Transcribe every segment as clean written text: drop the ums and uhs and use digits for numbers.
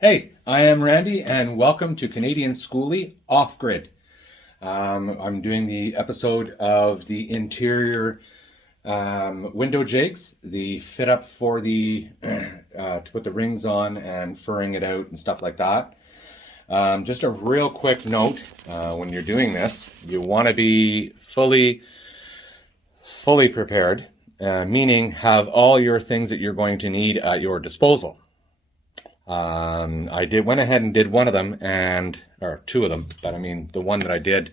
Hey, I am Randy, and welcome to Canadian Skoolie Off-Grid. I'm doing the episode of the interior window jigs, the fit up for the to put the rings on and furring it out and stuff like that. Just a real quick note: when you're doing this, you want to be fully prepared, meaning have all your things that you're going to need at your disposal. Went ahead and did one of them, or two of them, but I mean the one that I did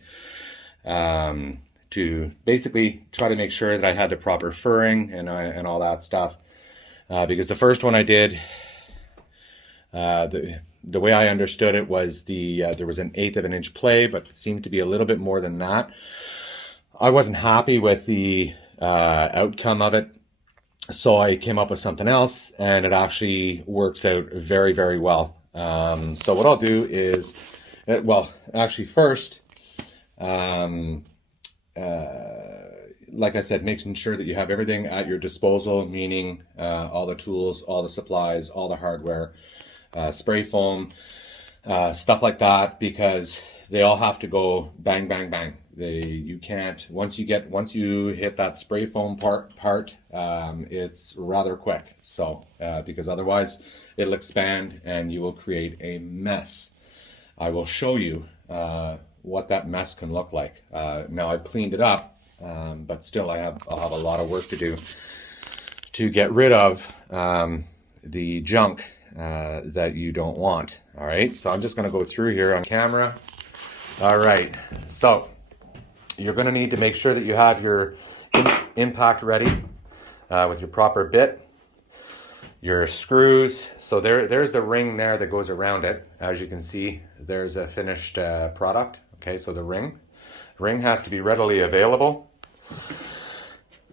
to basically try to make sure that I had the proper furring and all that stuff. Because the first one I did, the way I understood it was there was an 1/8 of an inch play, but it seemed to be a little bit more than that. I wasn't happy with the outcome of it. So I came up with something else, and it actually works out very, very well. So what I'll do is, first, like I said, making sure that you have everything at your disposal, meaning all the tools, all the supplies, all the hardware, spray foam, stuff like that, because they all have to go bang, bang, bang. You can't, once you hit that spray foam part, it's rather quick. So, because otherwise it'll expand and you will create a mess. I will show you, what that mess can look like. Now I've cleaned it up, but still I'll have a lot of work to do to get rid of, the junk, that you don't want. All right. So I'm just going to go through here on camera. All right. So you're going to need to make sure that you have your impact ready, with your proper bit, your screws. So there's the ring there that goes around it. As you can see, there's a finished product. Okay, so the ring has to be readily available.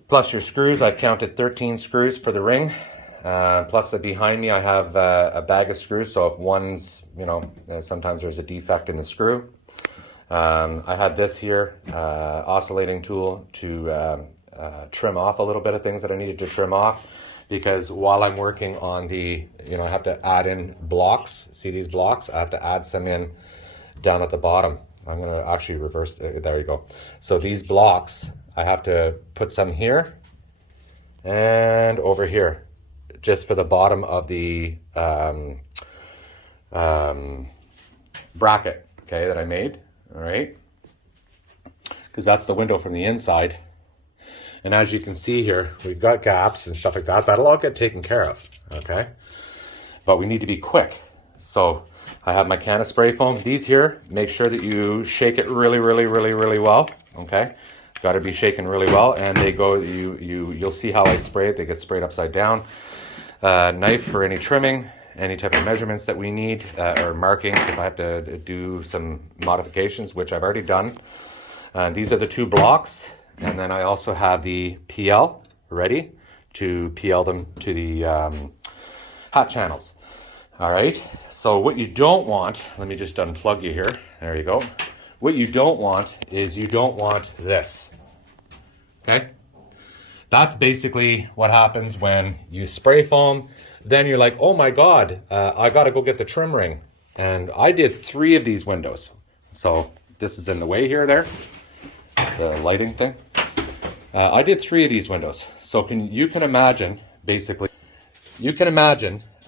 Plus your screws. I've counted 13 screws for the ring. Plus behind me I have a bag of screws. So if one's, sometimes there's a defect in the screw. I had this here, oscillating tool to trim off a little bit of things that I needed to trim off, because while I'm working on I have to add in blocks. See these blocks? I have to add some in down at the bottom. I'm going to actually reverse. There you go. So these blocks, I have to put some here and over here, just for the bottom of the bracket, okay, that I made. All right, because that's the window from the inside. And as you can see here, we've got gaps and stuff like that. That'll all get taken care of, okay? But we need to be quick. So I have my can of spray foam. These here, make sure that you shake it really, really, really, really well, okay? Got to be shaken really well. And they go, you'll see how I spray it. They get sprayed upside down. Knife for any trimming, any type of measurements that we need, or markings if I have to do some modifications, which I've already done. These are the two blocks, and then I also have the PL ready to PL them to the hat channels. All right, so what you don't want, let me just unplug you here. There you go. What you don't want is you don't want this, okay? That's basically what happens when you spray foam. Then you're like, oh my God, I got to go get the trim ring. And I did 3 of these windows. So this is in the way here, there. It's a lighting thing. I did 3 of these windows. So you can imagine, basically,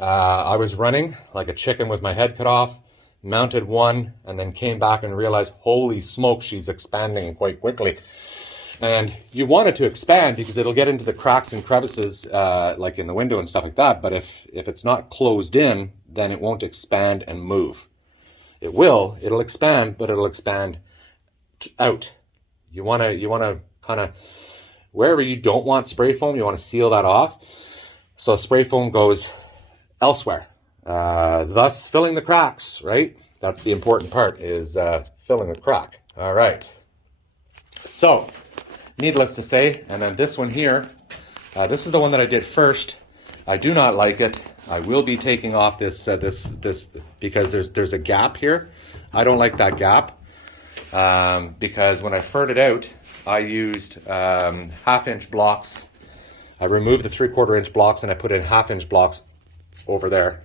I was running like a chicken with my head cut off, mounted one, and then came back and realized, holy smoke, she's expanding quite quickly. And you want it to expand because it'll get into the cracks and crevices, like in the window and stuff like that. But if it's not closed in, then it won't expand and move. It'll expand, but it'll expand out. You want to kind of, wherever you don't want spray foam, you want to seal that off. So spray foam goes elsewhere, thus filling the cracks, right? That's the important part, is filling the crack. All right. So, needless to say, and then this one here, this is the one that I did first. I do not like it. I will be taking off this because there's a gap here. I don't like that gap, because when I furred it out, I used 1/2 inch blocks. I removed the 3/4 inch blocks and I put in 1/2 inch blocks over there.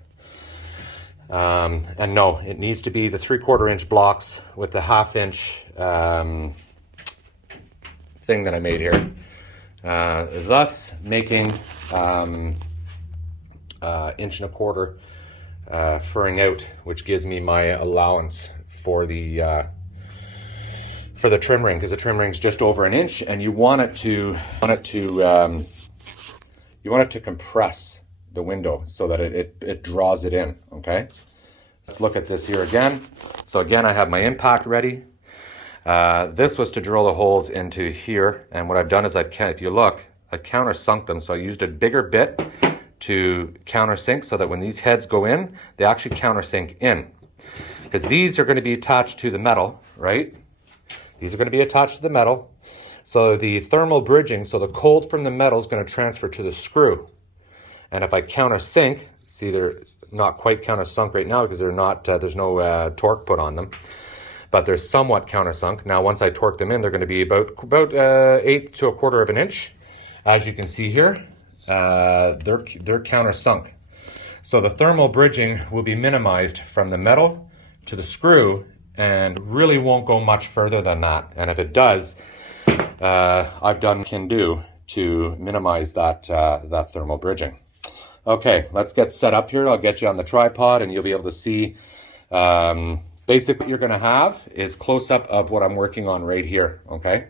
And no, it needs to be the 3/4 inch blocks with the 1/2 inch thing that I made here. Thus making 1.25 furring out, which gives me my allowance for the trim ring, because the trim ring's just over 1 inch, and you want it to compress the window so that it draws it in. Okay, let's look at this here again. So again, I have my impact ready. This was to drill the holes into here, and what I've done is if you look, I countersunk them. So I used a bigger bit to countersink so that when these heads go in, they actually countersink in, because these are going to be attached to the metal, right? These are going to be attached to the metal. So the thermal bridging, so the cold from the metal is going to transfer to the screw. And if I countersink, see they're not quite countersunk right now because they're not, there's no torque put on them, but they're somewhat countersunk. Now once I torque them in, they're going to be about 1/8 to 1/4 of an inch. As you can see here, they're countersunk. So the thermal bridging will be minimized from the metal to the screw and really won't go much further than that. And if it does, I've done can do to minimize that thermal bridging. Okay, let's get set up here. I'll get you on the tripod and you'll be able to see. Basically what you're gonna have is close up of what I'm working on right here, okay?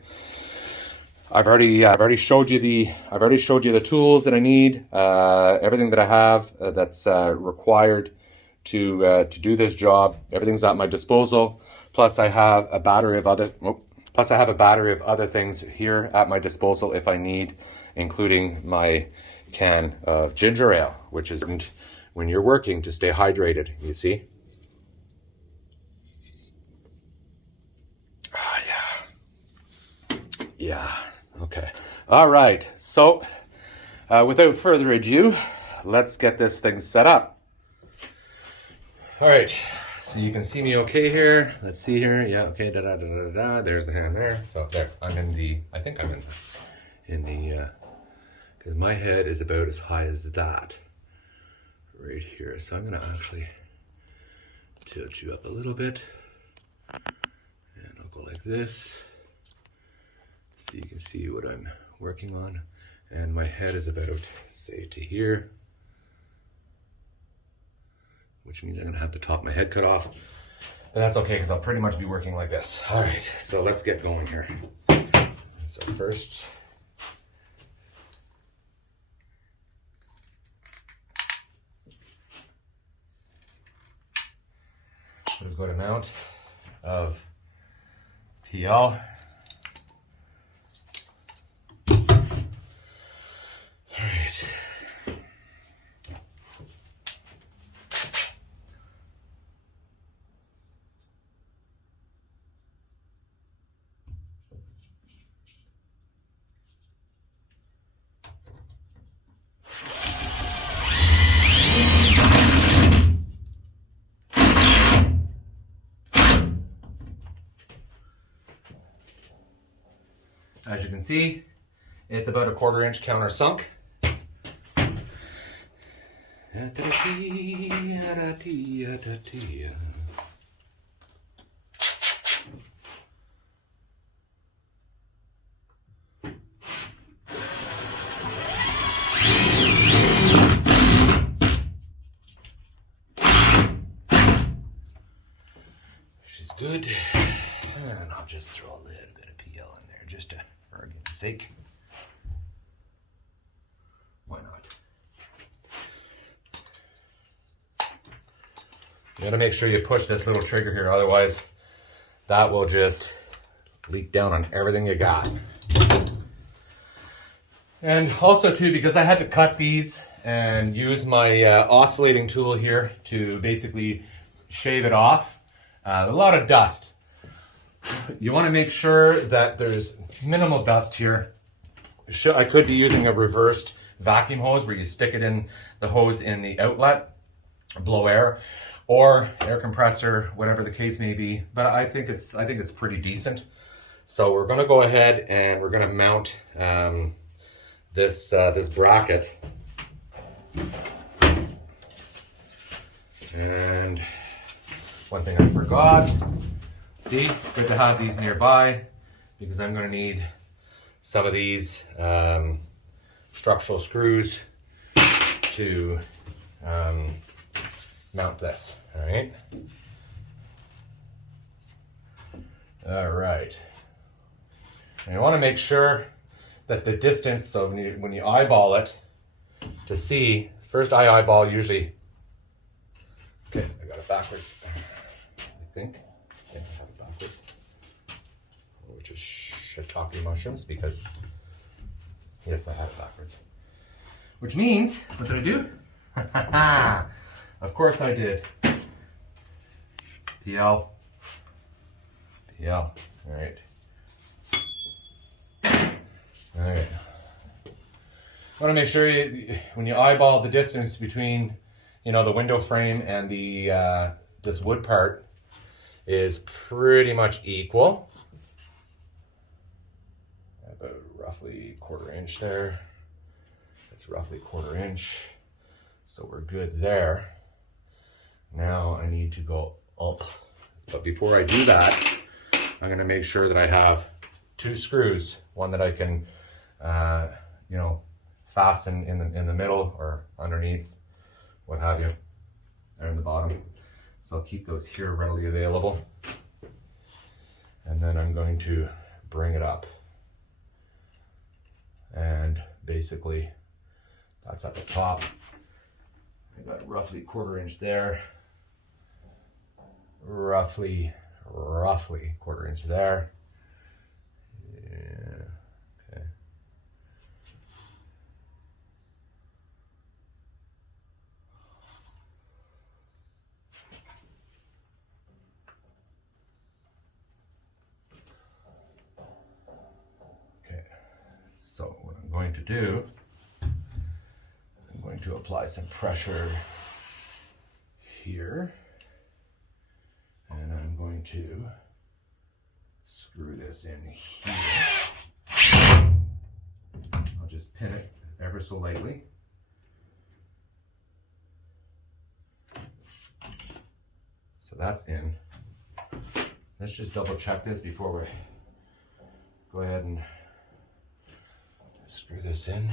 I've already showed you the tools that I need, everything that I have that's required to do this job. Everything's at my disposal. Plus I have a battery of other things here at my disposal if I need, including my can of ginger ale, which is important when you're working to stay hydrated, you see? Yeah, okay. All right, so without further ado, let's get this thing set up. All right, so you can see me okay here. Let's see here. Yeah, okay, there's the hand there. So there, I think I'm in the, because my head is about as high as that right here. So I'm gonna actually tilt you up a little bit and I'll go like this. So you can see what I'm working on. And my head is about, say, to here, which means I'm gonna have the top of my head cut off. But that's okay, because I'll pretty much be working like this. All right, so let's get going here. So first, we've got amount of PL. As you can see, it's about 1/4 inch countersunk. She's good. And I'll just throw a little bit of PL in there just to, for argument's sake. Why not? You gotta make sure you push this little trigger here, otherwise that will just leak down on everything you got. And also too, because I had to cut these and use my oscillating tool here to basically shave it off, a lot of dust. You want to make sure that there's minimal dust here. I could be using a reversed vacuum hose where you stick it in the hose in the outlet, blow air, or air compressor, whatever the case may be. But I think it's pretty decent. So we're going to go ahead and we're going to mount this bracket. And one thing I forgot, see, good to have these nearby because I'm going to need some of these structural screws to mount this. All right. All right. And you want to make sure that the distance, so when you eyeball it to see, first I eyeball usually, okay, I got it backwards, I think I have it backwards, which is shiitake mushrooms because, yes, I have it backwards. Which means, what did I do? Of course I did. PL, all right. All right. I want to make sure when you eyeball the distance between, the window frame and the this wood part is pretty much equal. About roughly 1/4 inch there. That's roughly 1/4 inch. So we're good there. Now I need to go up. But before I do that, I'm going to make sure that I have 2 screws. One that I can, fasten in the middle or underneath, what have you, or in the bottom. So I'll keep those here readily available. And then I'm going to bring it up. And basically, that's at the top. I got roughly 1/4 inch there. Roughly 1/4 inch there. Yeah, okay. Okay, so what I'm going to do, I'm going to apply some pressure here. And I'm going to screw this in here. I'll just pin it ever so lightly. So that's in. Let's just double check this before we go ahead and screw this in.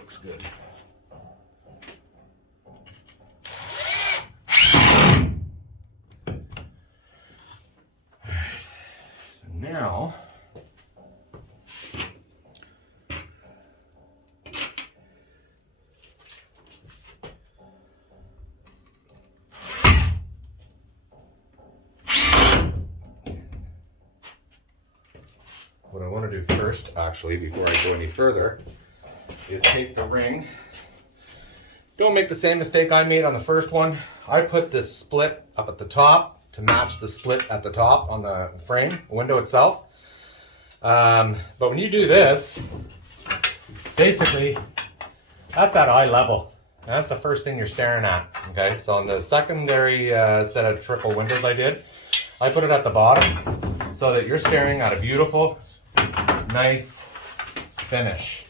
Looks good. All right. So now what I want to do first, actually, before I go any further, is take the ring. Don't make the same mistake I made on the first one. I put this split up at the top to match the split at the top on the frame, window itself. But when you do this, basically, that's at eye level. That's the first thing you're staring at, okay? So on the secondary set of triple windows I did, I put it at the bottom so that you're staring at a beautiful, nice finish.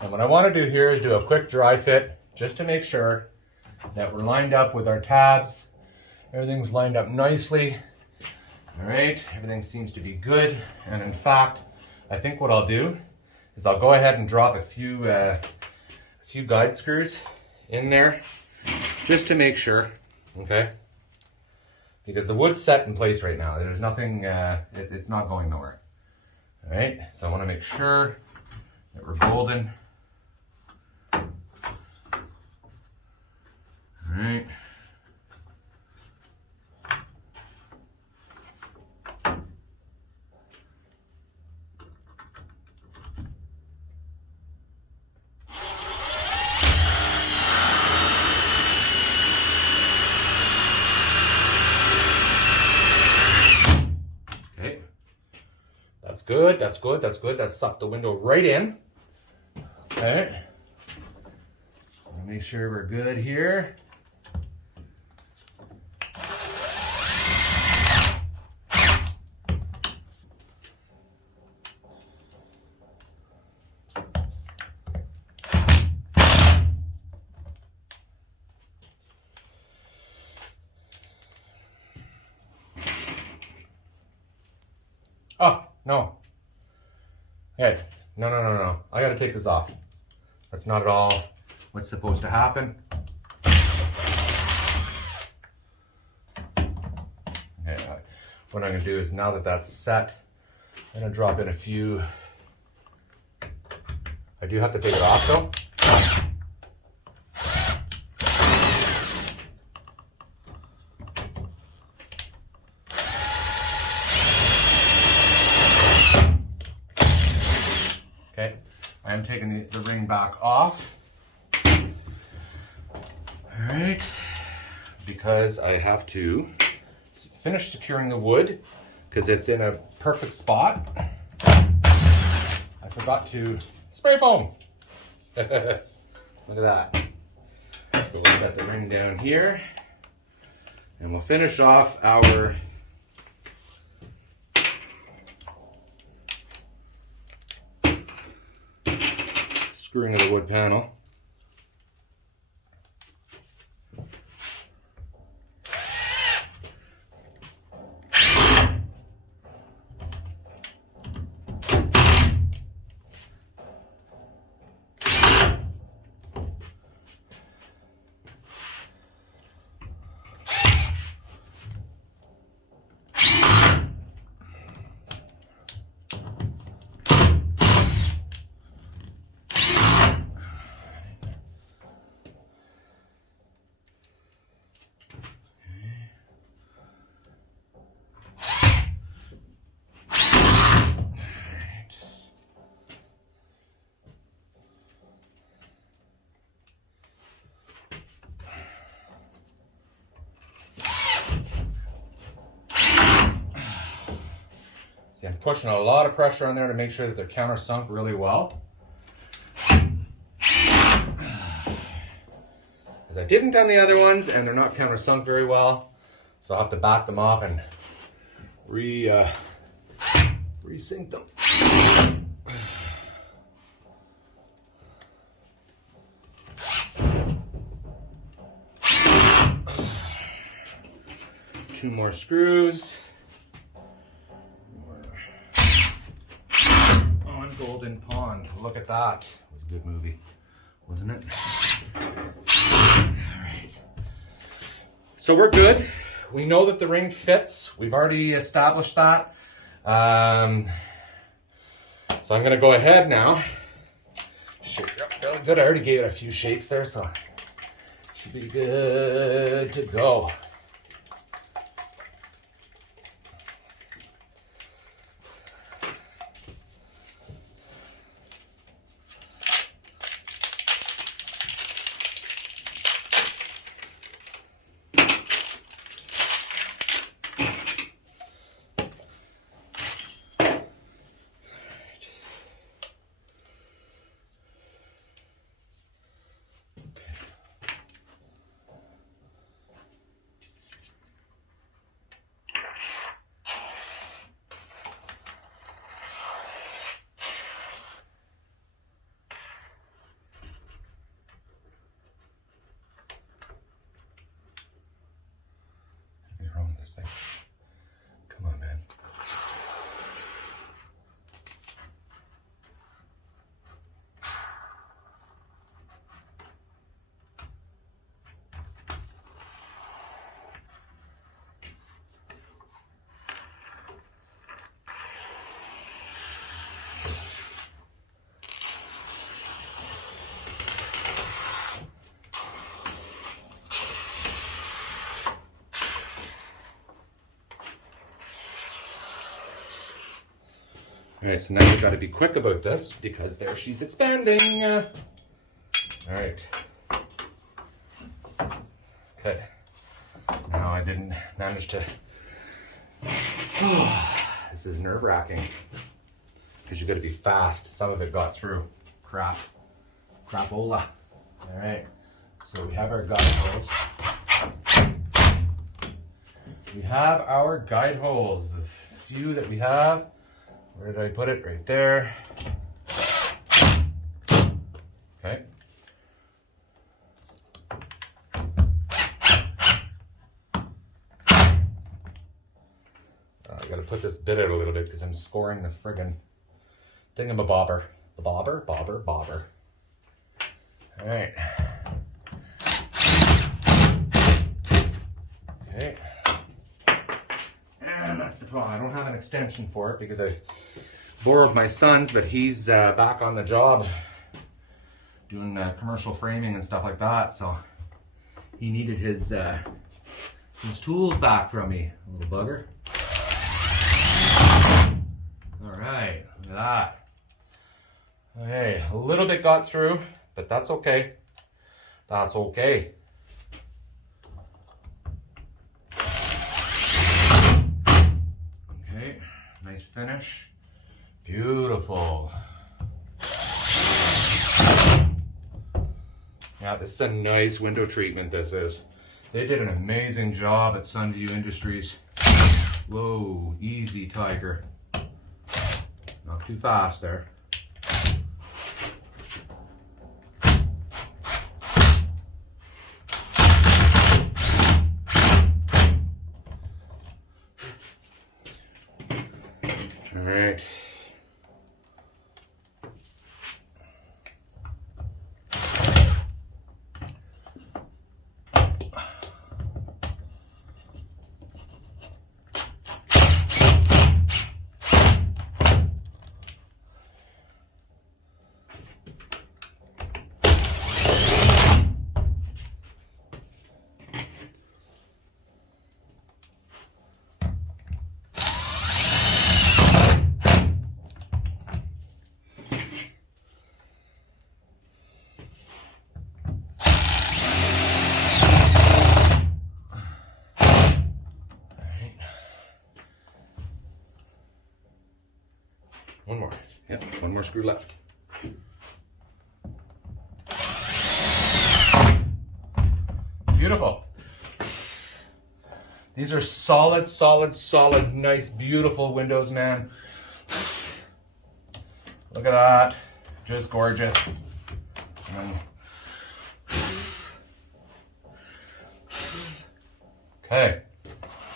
And what I want to do here is do a quick dry fit just to make sure that we're lined up with our tabs. Everything's lined up nicely. All right, everything seems to be good. And in fact, I think what I'll do is I'll go ahead and drop a few guide screws in there just to make sure, okay? Because the wood's set in place right now. There's nothing, it's not going nowhere. All right, so I want to make sure that we're golden. All right. Okay. That's good, that's good, that's good. That sucked the window right in. Okay. Make sure we're good here. Oh, no. Hey, no. I gotta take this off. That's not at all what's supposed to happen. Okay, what I'm gonna do is, now that that's set, I'm gonna drop in a few. I do have to take it off though. Okay, I am taking the ring back off. All right, because I have to finish securing the wood because it's in a perfect spot. I forgot to spray foam. Look at that. So we'll set the ring down here and we'll finish off our screwing of the wood panel. See, I'm pushing a lot of pressure on there to make sure that they're countersunk really well. As I didn't on the other ones, and they're not countersunk very well, so I'll have to back them off and resync them. Two more screws. On Golden Pond. Look at that. It was a good movie, wasn't it? Alright. So we're good. We know that the ring fits. We've already established that. So I'm going to go ahead now. Good, I already gave it a few shakes there, so should be good to go. This thing. Come on, man. All right, so now we've got to be quick about this because there she's expanding. All right. Okay. Now I didn't manage to. This is nerve-wracking because you got to be fast. Some of it got through. Crapola. All right. So we have our guide holes. We have our guide holes. The few that we have. Where did I put it? Right there. Okay. I gotta put this bit out a little bit because I'm scoring the friggin' thingamabobber. The bobber. All right. Okay. And that's the problem. I don't have an extension for it because I borrowed my son's, but he's back on the job doing commercial framing and stuff like that. So he needed his tools back from me, little bugger. All right, look at that. Okay, a little bit got through, but that's okay. That's okay. Okay, nice finish. Beautiful. Yeah, this is a nice window treatment, this is. They did an amazing job at Sunview Industries. Whoa, easy, Tiger. Not too fast there. All right. One more. Yep, one more screw left. Beautiful. These are solid, nice, beautiful windows, man. Look at that. Just gorgeous. Okay.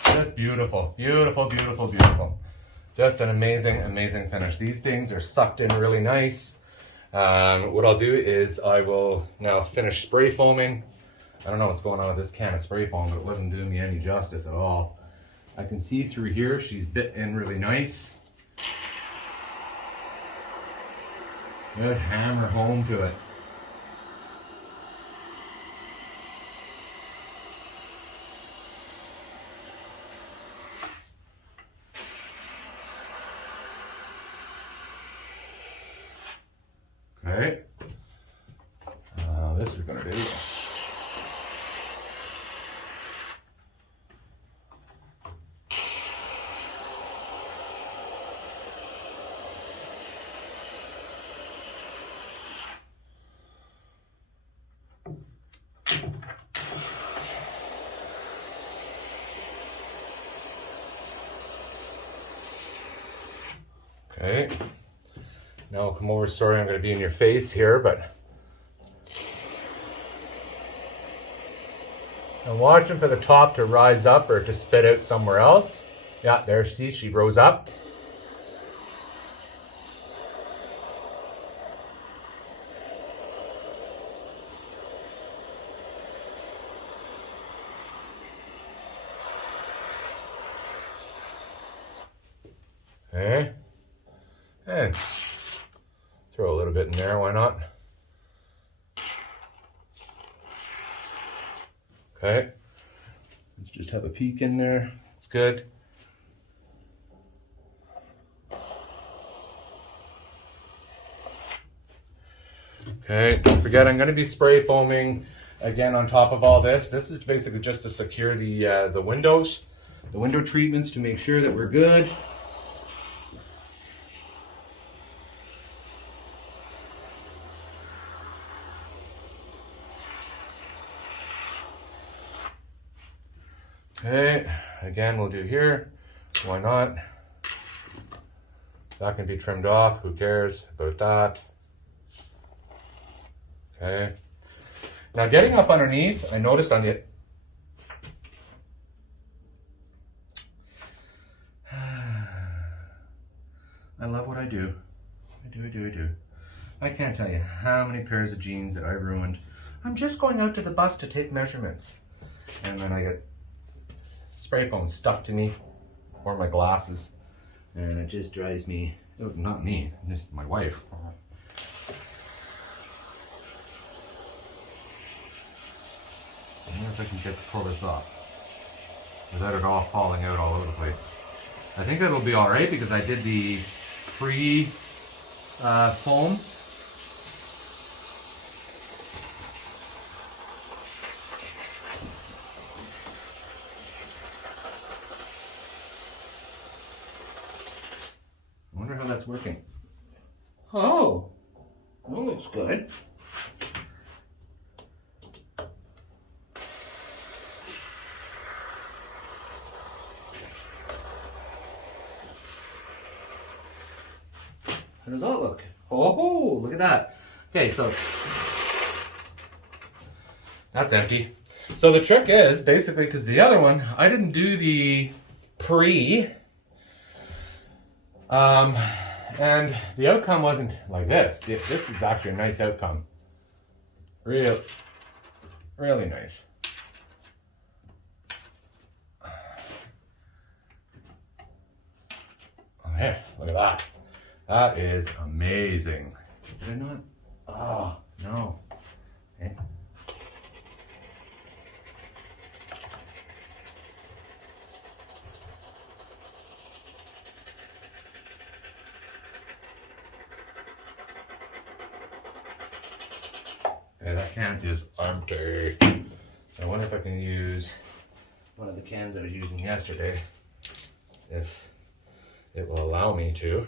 Just beautiful. Beautiful. Just an amazing finish. These things are sucked in really nice. What I'll do is I will now finish spray foaming. I don't know what's going on with this can of spray foam, but it wasn't doing me any justice at all. I can see through here, she's bit in really nice. Good hammer home to it. Okay, this is gonna do. Okay. Now I'll come over, sorry I'm going to be in your face here, but I'm watching for the top to rise up or to spit out somewhere else. Yeah, there, see, she rose up. Okay. And throw a little bit in there, why not? Okay, let's just have a peek in there. It's good. Okay, don't forget I'm going to be spray foaming again on top of all this. This is basically just to secure the windows, the window treatments to make sure that we're good. Okay, again, we'll do here. Why not? That can be trimmed off. Who cares about that? Okay. Now getting up underneath, I noticed on the... I love what I do. I do. I can't tell you how many pairs of jeans that I ruined. I'm just going out to the bus to take measurements. And then I get spray foam stuck to me or my glasses. And it just drives me, oh, not me, my wife. I wonder if I can get to pull this off without it all falling out all over the place. I think it'll be all right because I did the pre-foam. I wonder how that's working. Oh, that looks good. How does that look? Oh, look at that. Okay, so that's empty. So the trick is basically, because the other one, I didn't do the pre, and the outcome wasn't like this. This is actually a nice outcome. Really nice. Oh, yeah, look at that. That is amazing. Did I not? Oh, no. Okay. Okay, that can is empty. I wonder if I can use one of the cans I was using yesterday, if it will allow me to.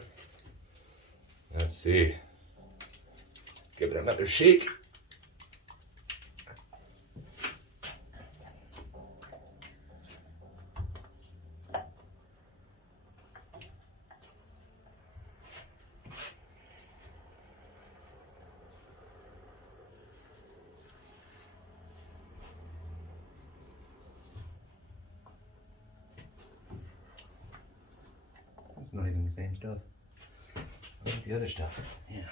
Let's see. Give it another shake. It's not even the same stuff. Look at the other stuff. Yeah,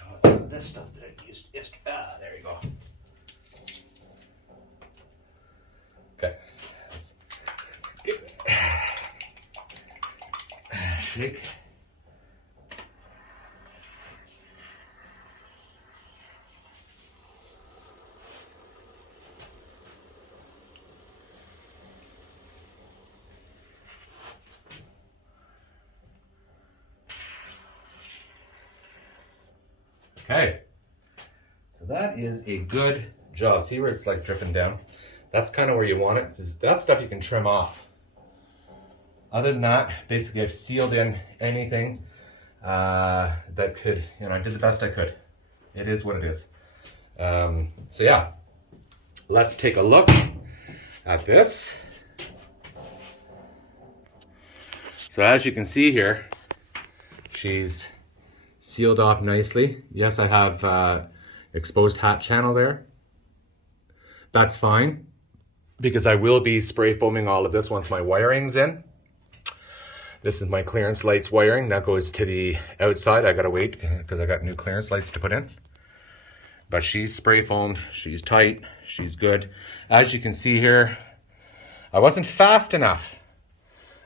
this stuff that I used yesterday. Ah, there you go. Okay. Let's give it a shake. Okay, so that is a good job. See where it's like dripping down? That's kind of where you want it. That stuff you can trim off. Other than that, basically I've sealed in anything that could, I did the best I could. It is what it is. So yeah, let's take a look at this. So as you can see here, she's sealed off nicely. Yes, I have exposed hat channel there. That's fine because I will be spray foaming all of this once my wiring's in. This is my clearance lights wiring. That goes to the outside. I gotta wait because I got new clearance lights to put in. But she's spray foamed, she's tight, she's good. As you can see here, I wasn't fast enough.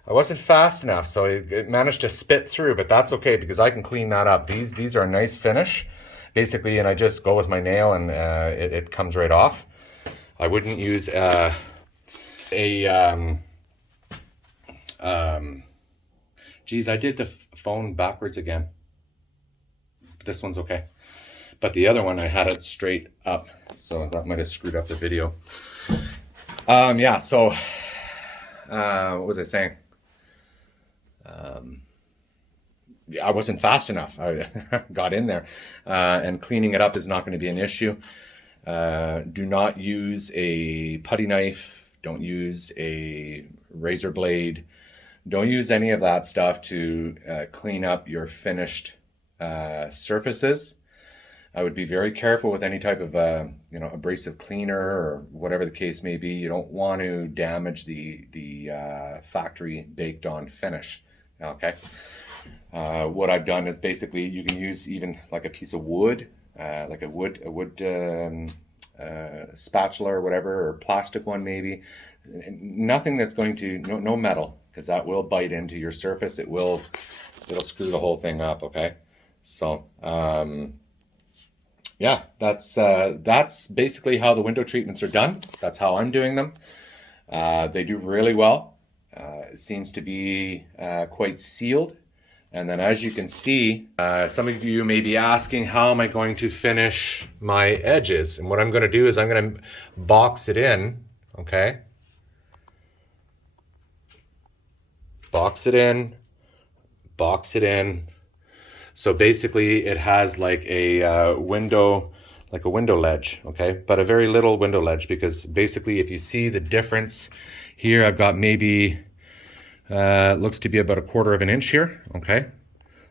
So it managed to spit through, but that's okay because I can clean that up. These are a nice finish, basically, and I just go with my nail and it comes right off. I wouldn't use geez, I did the phone backwards again. This one's okay. But the other one, I had it straight up, so that might have screwed up the video. Yeah, so what was I saying? I wasn't fast enough. I got in there, and cleaning it up is not going to be an issue. Do not use a putty knife Don't use a razor blade. Don't use any of that stuff to clean up your finished surfaces. I would be very careful with any type of abrasive cleaner or whatever the case may be. You don't want to damage the factory baked on finish. Okay. What I've done is basically you can use even like a piece of wood, like a wood spatula or whatever, or plastic one maybe. Nothing that's going to no metal, because that will bite into your surface. It'll screw the whole thing up. Okay. So yeah, that's basically how the window treatments are done. That's how I'm doing them. They do really well. It seems to be quite sealed. And then as you can see, some of you may be asking, how am I going to finish my edges? And what I'm going to do is I'm going to box it in, okay? Box it in, box it in. So basically it has like a window ledge, okay? But a very little window ledge, because basically if you see the difference here, I've got maybe, looks to be about 1/4 of an inch here, okay?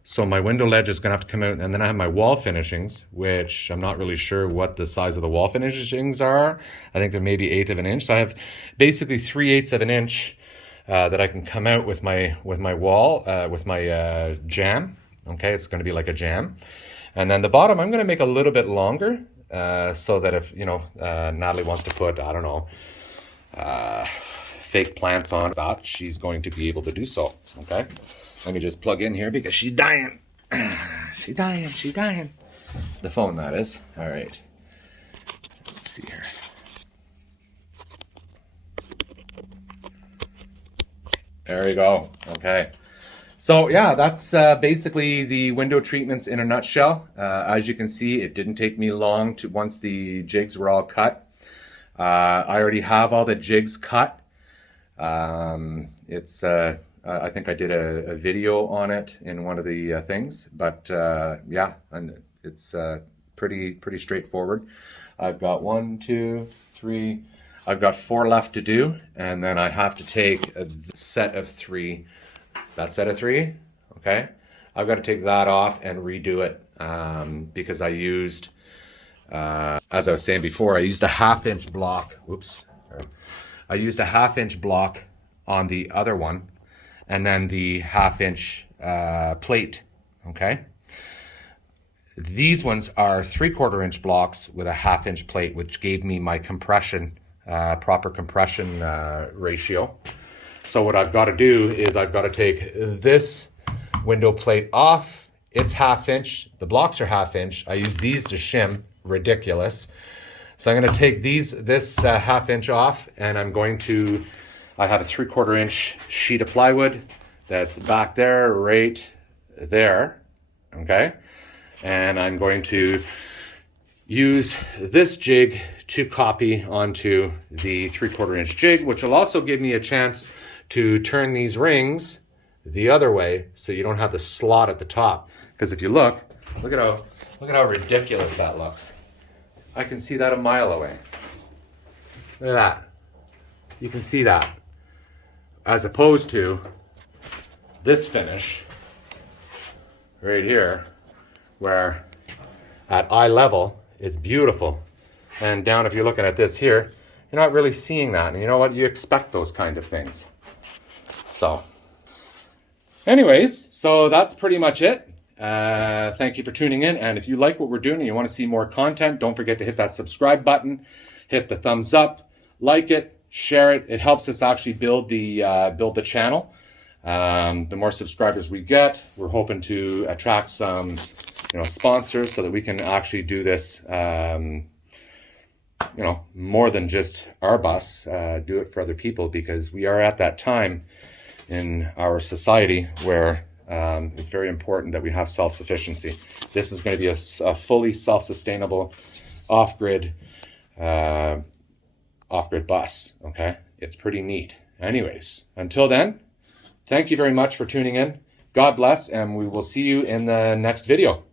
So my window ledge is gonna have to come out, and then I have my wall finishings, which I'm not really sure what the size of the wall finishings are. I think they're maybe 1/8 of an inch. So I have basically 3/8 of an inch that I can come out with my wall, with my jamb. Okay, it's going to be like a jam. And then the bottom, I'm going to make a little bit longer so that if, Natalie wants to put, I don't know, fake plants on that, she's going to be able to do so. Okay, let me just plug in here because she's dying. She's dying. The phone, that is. All right. Let's see here. There we go. Okay. So yeah, that's basically the window treatments in a nutshell. As you can see, it didn't take me long once the jigs were all cut. I already have all the jigs cut. I think I did a video on it in one of the things, but yeah, and it's pretty straightforward. I've got 1, 2, 3. I've got 4 left to do, and then I have to take a set of 3. That set of 3, okay? I've got to take that off and redo it because I used, as I was saying before, I used a 1/2 inch block. Whoops. I used a 1/2 inch block on the other one, and then the 1/2 inch plate, okay? These ones are 3/4 inch blocks with a 1/2 inch plate, which gave me my compression, proper compression ratio. So what I've got to do is I've got to take this window plate off. It's 1/2 inch. The blocks are 1/2 inch. I use these to shim. Ridiculous. So I'm going to take this 1/2 inch off, and I have a 3/4 inch sheet of plywood that's back there, right there. Okay. And I'm going to use this jig to copy onto the 3/4 inch jig, which will also give me a chance to turn these rings the other way so you don't have the slot at the top. Because if you look at how ridiculous that looks. I can see that a mile away. Look at that. You can see that. As opposed to this finish right here, where at eye level it's beautiful. And down, if you're looking at this here, you're not really seeing that. And you know what? You expect those kind of things. So, anyways, so that's pretty much it. Thank you for tuning in. And if you like what we're doing and you want to see more content, don't forget to hit that subscribe button, hit the thumbs up, like it, share it. It helps us actually build the channel. The more subscribers we get, we're hoping to attract some, sponsors so that we can actually do this, more than just our bus, do it for other people, because we are at that time in our society where it's very important that we have self-sufficiency. This is going to be a fully self-sustainable off-grid bus. Okay, it's pretty neat. Anyways, until then, thank you very much for tuning in. God bless, and we will see you in the next video.